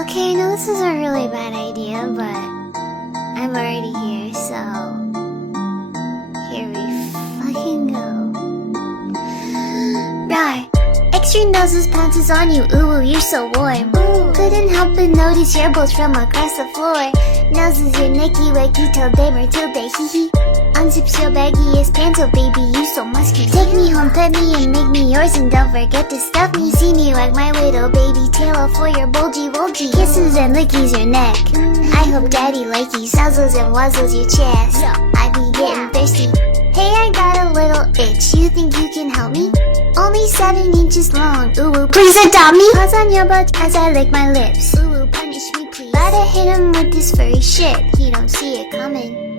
Okay, I know this is a really bad idea, but I'm already here, so here we fucking go. Rawr. Extra noses pounces on you, ooh, you're so warm. Ooh. Couldn't help but notice your bolts from across the floor. Noses your Nicky Wakey till day Matilda, hee hee. Unzips your baggiest pants, oh baby, you so musky. Take me home, pet me, and make me yours, and don't forget to stuff me. See me like my little baby tail for your bulgy. Kisses and lickies your neck. I hope daddy likey nuzzles and wuzzles your chest. I be getting thirsty. Hey, I got a little itch, you think you can help me? Only 7 inches long, ooh, please adopt me. Paws on your butt as I lick my lips. Ooh, punish me please. Gotta hit him with this furry shit, he don't see it coming.